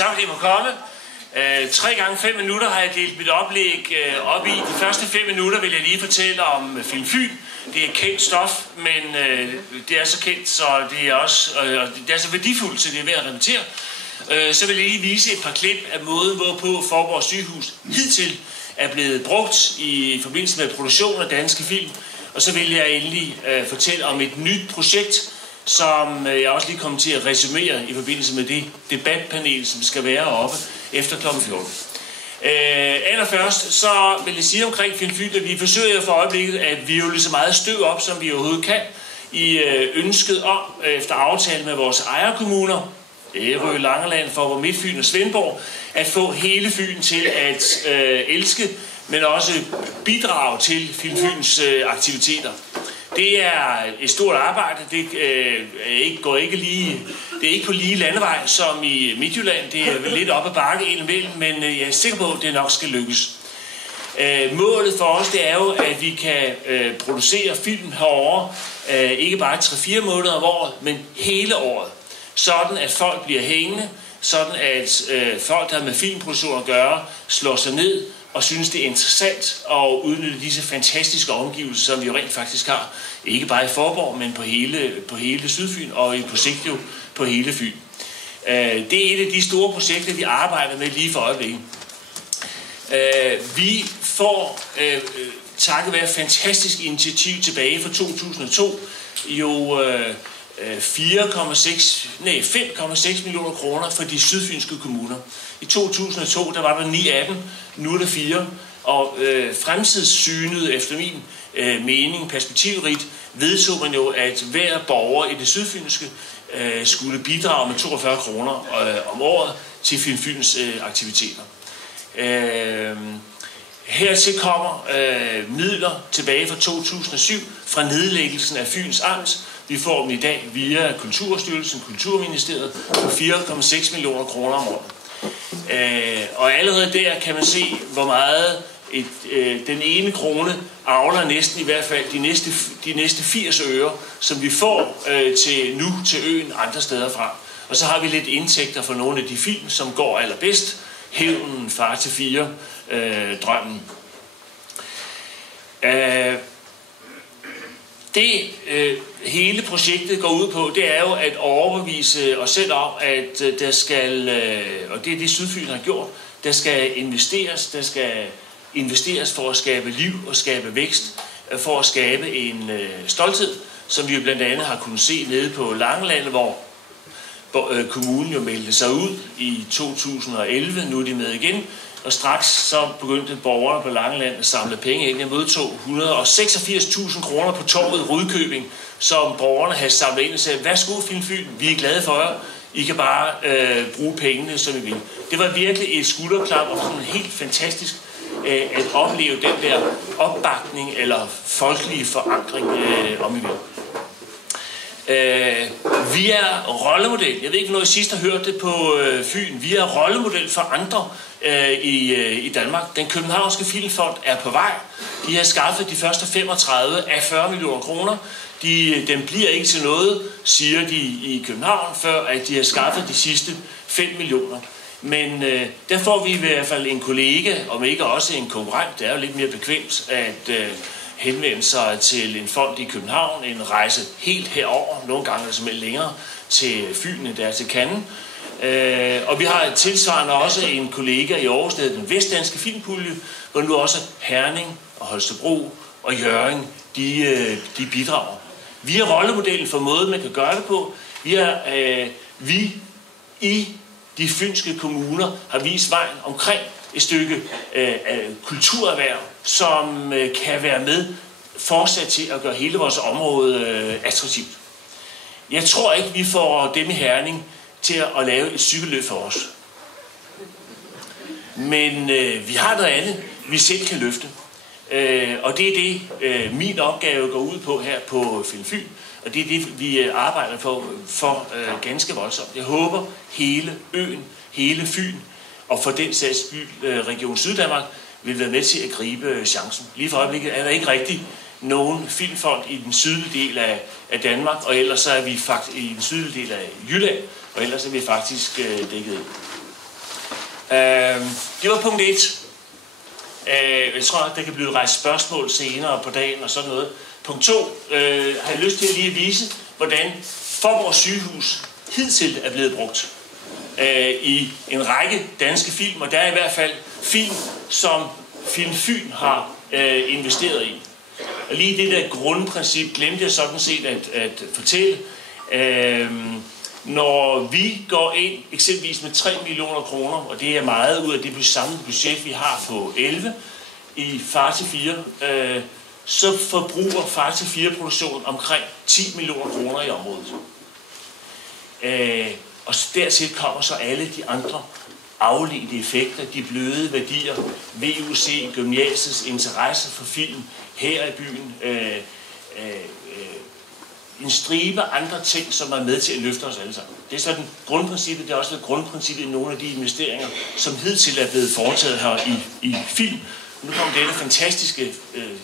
tak fordi I må komme. 3 gange 5 minutter har jeg delt mit oplæg op i. De første 5 minutter vil jeg lige fortælle om Film Fyn. Det er kendt stof, men det er så kendt, så det er også det er så værdifuldt, så det er værd at repetere. Så vil jeg lige vise et par klip af måden, hvorpå Faaborg Sygehus hidtil er blevet brugt i forbindelse med produktion af danske film. Og så vil jeg endelig fortælle om et nyt projekt, som jeg også lige kommer til at resumere i forbindelse med det debatpanel, som skal være oppe efter kl. 14. Allerførst så vil jeg sige omkring Film Fyn, at vi forsøger for øjeblikket at hvirvle så meget støv op, som vi overhovedet kan, i ønsket om, efter aftale med vores ejerkommuner, Ærø, Langeland, Faaborg, Midtfyn og Svendborg, at få hele Fyn til at elske, men også bidrage til Film Fyns aktiviteter. Det er et stort arbejde. Det er ikke på lige landevej som i Midtjylland. Det er lidt op ad bakke indimellem, men jeg er sikker på, at det nok skal lykkes. Målet for os, det er jo, at vi kan producere film herovre, ikke bare 3-4 måneder om året, men hele året. Sådan at folk bliver hængende, sådan at folk, der har med filmproduktion at gøre, slår sig ned og synes, det er interessant at udnytte disse fantastiske omgivelser, som vi jo rent faktisk har. Ikke bare i Faaborg, men på hele Sydfyn og på sigt jo på hele Fyn. Det er et af de store projekter, vi arbejder med lige for øjeblikket. Vi får takket være fantastisk initiativ tilbage fra 2002 jo 5,6 millioner kroner for de sydfynske kommuner. I 2002 der var der 9 af dem, nu er der 4, og fremtidssynet efter min mening, perspektivrigt, vedtog man jo, at hver borger i det sydfynske skulle bidrage med 42 kroner om året til Film Fyns aktiviteter. Hertil kommer midler tilbage fra 2007 fra nedlæggelsen af Fyns Amt. Vi får dem i dag via Kulturstyrelsen, Kulturministeriet på 4,6 millioner kroner om året. Og allerede der kan man se, hvor meget den ene krone avler næsten i hvert fald de næste 80 øre, som vi får til øen andre steder fra. Og så har vi lidt indtægter for nogle af de film, som går allerbedst. Hævnen, Far til 4, Drømmen. Det hele projektet går ud på, det er jo at overbevise os selv om, at der skal, og det er det Sydfyn har gjort, der skal investeres for at skabe liv og skabe vækst, for at skabe en stolthed, som vi jo blandt andet har kunnet se nede på Langeland, hvor kommunen jo meldte sig ud i 2011, nu er de med igen, og straks så begyndte borgerne på Langeland at samle penge ind. Jeg modtog 186.000 kroner på torvet i Rudkøbing, som borgerne havde samlet ind og sagde, værsgo Film Fyn, vi er glade for jer, I kan bare bruge pengene, som I vil. Det var virkelig et skulderklap og sådan helt fantastisk at opleve den der opbakning eller folkelige forankring, om I vil. Vi er rollemodel. Jeg ved ikke, når I sidst har hørt det på Fyn. Vi er rollemodel for andre i Danmark. Den københavnske filmfond er på vej. De har skaffet de første 35 af 40 millioner kroner. Den bliver ikke til noget, siger de i København, før at de har skaffet de sidste 5 millioner. Men der får vi i hvert fald en kollega, om ikke også en konkurrent. Det er jo lidt mere bekvemt at henvende sig til en fond i København, en rejse helt herover, nogle gange altså med længere til Fyn, end der til Cannes. Og vi har tilsvarende også en kollega i Aarhus, der hedder den Vestdanske Filmpulje, hvor nu også Herning og Holstebro og Hjørring, de bidrager. Vi er rollemodellen for måden, man kan gøre det på. Vi i de fynske kommuner har vist vejen omkring et stykke kulturerhverv, som kan være med fortsat til at gøre hele vores område attraktivt. Jeg tror ikke, vi får dem i Herning til at lave et cykelløb for os. Men vi har noget andet, vi selv kan løfte. Og det er det, min opgave går ud på her på Film Fyn. Og det er det, vi arbejder for ganske voldsomt. Jeg håber, hele øen, hele Fyn, og for den sags skyld Region Syddanmark, vil være med til at gribe chancen. Lige for øjeblikket er der ikke rigtig nogen filmfond i den sydlige del af Danmark, og ellers så er vi faktisk i den sydlige del af Jylland, og ellers er vi faktisk dækket ind. Det var punkt 1. Jeg tror, der kan blive rejst spørgsmål senere på dagen og sådan noget. Punkt 2 har jeg lyst til at lige vise, hvordan Faaborg Sygehus hidtil er blevet brugt i en række danske film, og der er i hvert fald film, som Film Fyn har investeret i. Og lige det der grundprincip glemte jeg sådan set at fortælle. Når vi går ind eksempelvis med 3 millioner kroner, og det er meget ud af det samlede budget, vi har på 11 i Far til 4, så forbruger Far til 4-produktionen omkring 10 millioner kroner i området. Og dertil kommer så alle de andre afledte effekter, de bløde værdier, VUC, gymnasiets interesse for film her i byen, en stribe andre ting, som er med til at løfte os alle sammen. Det er sådan grundprincippet, det er også grundprincippet i nogle af de investeringer, som hidtil er blevet foretaget her i film. Nu kommer dette fantastiske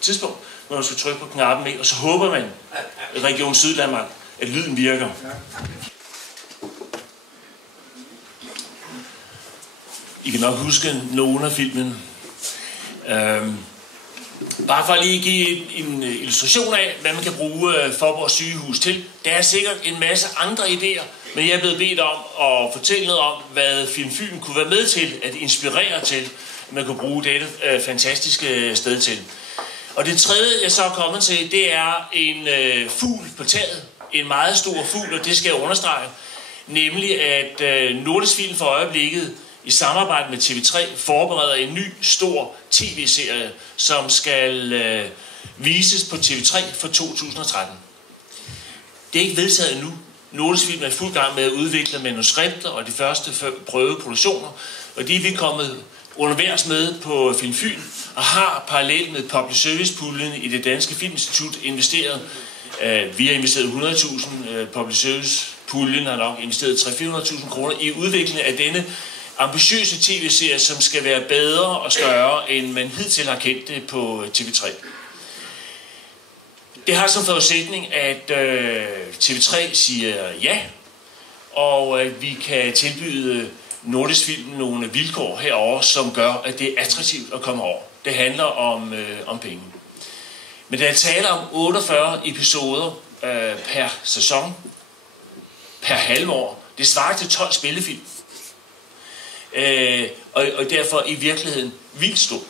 tidspunkt, hvor man skal trykke på knappen, og så håber man, at Region Syddanmark, at lyden virker. I kan nok huske nogle af filmen. Bare for at lige give en illustration af, hvad man kan bruge Faaborg Sygehus til. Der er sikkert en masse andre idéer, men jeg er blevet bedt om at fortælle noget om, hvad Film Fyn kunne være med til, at inspirere til, at man kunne bruge dette fantastiske sted til. Og det tredje, jeg så er kommet til, det er en fugl på taget. En meget stor fugl, og det skal jeg understrege. Nemlig, at Nordisk Film for øjeblikket i samarbejde med TV3 forbereder en ny, stor tv-serie, som skal vises på TV3 for 2013. Det er ikke vedtaget endnu. Nordisk Film er i fuld gang med at udvikle manuskripter og de første prøveproduktioner, og de er vi kommet undervejs med på Film Fyn, og har parallelt med public service-puljen i det Danske Filminstitut investeret. Vi har investeret 100.000, public service-puljen har nok investeret 300-400.000 kroner i udviklingen af denne ambitiøse tv-serie, som skal være bedre og større, end man hidtil har kendt det på TV3. Det har som forudsætning, at TV3 siger ja, og at vi kan tilbyde Nordisk Film nogle vilkår herover, som gør, at det er attraktivt at komme over. Det handler om penge. Men der er tale om 48 episoder per sæson, per halvår. Det svarer til 12 spillefilm. Og derfor i virkeligheden vildt stort.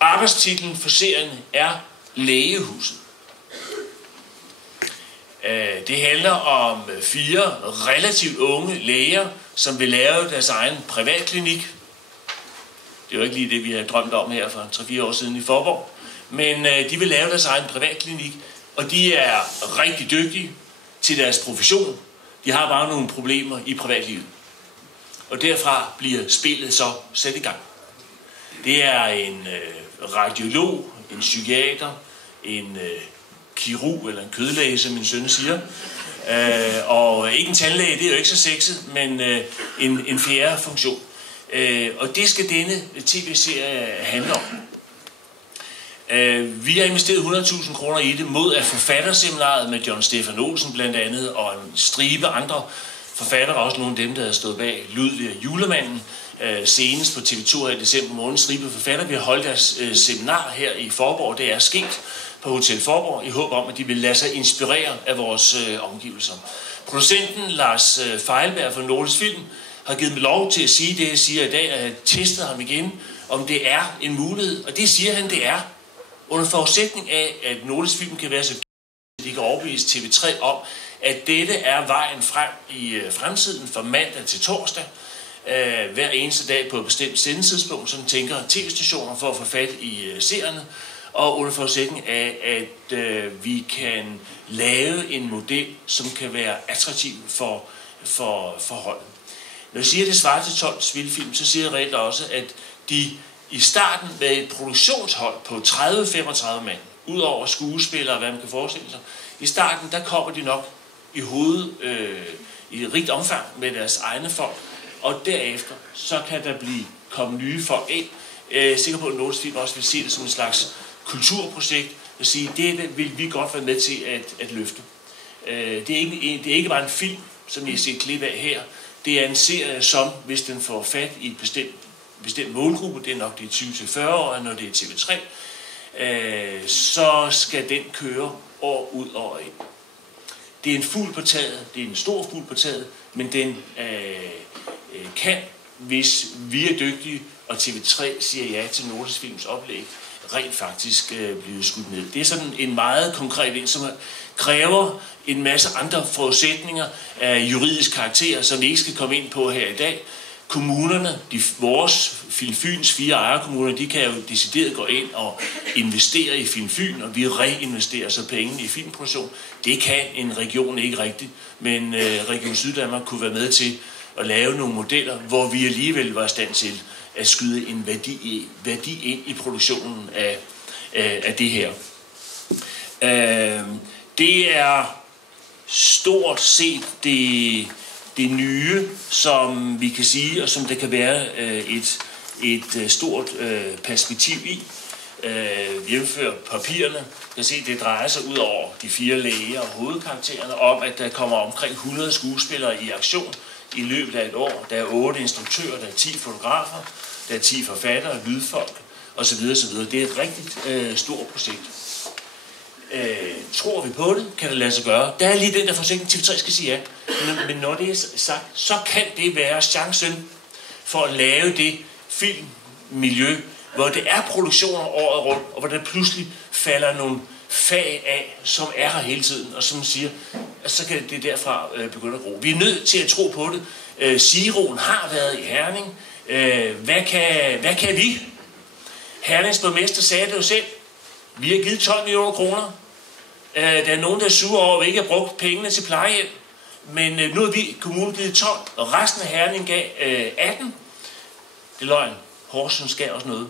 Arbejdstitlen for serien er Lægehuset. Det handler om 4 relativt unge læger, som vil lave deres egen privatklinik. Det er jo ikke lige det, vi har drømt om her for 3-4 år siden i Faaborg. Men de vil lave deres egen privatklinik, og de er rigtig dygtige til deres profession. De har bare nogle problemer i privatlivet. Og derfra bliver spillet så sat i gang. Det er en radiolog, en psykiater, en kirurg eller en kødlæge, som min søn siger. Og ikke en tandlæge, det er jo ikke så sexet, men en fjerde funktion. Og det skal denne tv-serie handle om. Vi har investeret 100.000 kroner i det mod at forfatterseminaret med John Stefan Olsen blandt andet, og en stribe andre forfattere, også nogle af dem, der havde stået bag Ludvig og Julemanden, senest på TV2 i december måned, stribe forfatter. Vi har holdt deres seminar her i Faaborg, det er sket på Hotel Faaborg, i håb om, at de vil lade sig inspirere af vores omgivelser. Producenten Lars Feilberg fra Nordisk Film har givet mig lov til at sige det, jeg siger i dag, at jeg testet ham igen, om det er en mulighed, og det siger han, det er, under forudsætning af, at Nordisk Film kan være så de kan overbevise TV3 om, at dette er vejen frem i fremtiden fra mandag til torsdag, hver eneste dag på et bestemt sendetidspunkt, som tænker tv-stationer for at få fat i seerne, og under forudsætning af, at vi kan lave en model, som kan være attraktiv for holdet. Når jeg siger, at det svarer til 12 spilfilm, så siger jeg reelt også, at de i starten med et produktionshold på 30-35 mand, udover skuespillere og hvad man kan forestille sig, i starten der kommer de nok i hovedet i rigt omfang med deres egne folk, og derefter så kan der komme nye folk ind. Jeg er sikker på, at Nordisk Film også vil se det som en slags kulturprojekt, og sige, det vil vi godt være med til at løfte. Det er ikke bare en film, som I ser klip af her. Det er en serie, som, hvis den får fat i en bestemt målgruppe, det er nok de 20-40 år, når det er TV3, så skal den køre år ud og år ind. Det er en fugl på taget, det er en stor fugl på taget, men den kan, hvis vi er dygtige, og TV3 siger ja til Nordisk Films oplæg, rent faktisk blive skudt ned. Det er sådan en meget konkret en, som kræver en masse andre forudsætninger af juridisk karakter, som vi ikke skal komme ind på her i dag. Kommunerne, vores Film Fyns 4 ejerkommuner, de kan jo decideret gå ind og investere i Film Fyn, og vi reinvesterer så penge i filmproduktion. Det kan en region ikke rigtigt, men Region Syddanmark kunne være med til at lave nogle modeller, hvor vi alligevel var i stand til at skyde en værdi ind i produktionen af det her. Det er stort set det nye, som vi kan sige, og som der kan være et stort perspektiv i. Jævnfør papirerne, kan se, det drejer sig ud over de 4 læger og hovedkaraktererne om, at der kommer omkring 100 skuespillere i aktion i løbet af et år. Der er 8 instruktører, der er 10 fotografer, der er 10 forfattere, lydfolk osv. osv. Det er et rigtig stort projekt. Tror vi på det? Kan det lade sig gøre? Der er lige den der forsikring, TV3 skal sige ja. Men når det er sagt, så kan det være chancen for at lave det filmmiljø, hvor det er produktioner året rundt, og hvor der pludselig falder nogle fag af, som er her hele tiden, og som siger, at så kan det derfra begynde at gro. Vi er nødt til at tro på det. Siroen har været i Herning. Hvad kan vi? Hernings borgmester sagde det jo selv. Vi har givet 12 millioner kroner. Der er nogen, der er sure over, at vi ikke har brugt pengene til plejehjem. Men nu har vi kommunen givet 12, og resten af Herning gav 18. Det er løgn. Horsens gav også noget.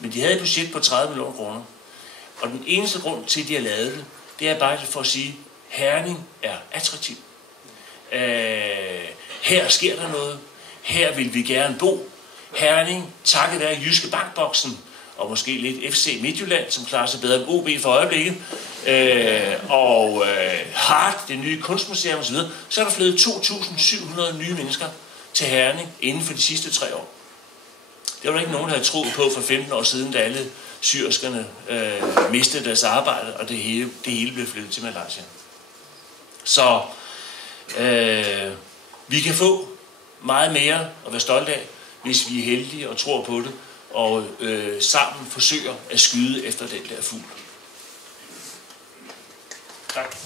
Men de havde et budget på 30 millioner kroner. Og den eneste grund til, at de har lavet det, det er bare for at sige, at Herning er attraktiv. Her sker der noget. Her vil vi gerne bo. Herning, takket være Jyske Bankboksen, og måske lidt FC Midtjylland, som klarer sig bedre end OB for øjeblikket, og Hart, det nye kunstmuseum osv., så er der flyttet 2.700 nye mennesker til Herning inden for de sidste 3 år. Det var der ikke nogen, der havde troet på for 15 år siden, da alle syrskerne mistede deres arbejde, og det hele blev flyttet til Malaysia. Så vi kan få meget mere at være stolte af, hvis vi er heldige og tror på det, og sammen forsøger at skyde efter den der fugl. Tak.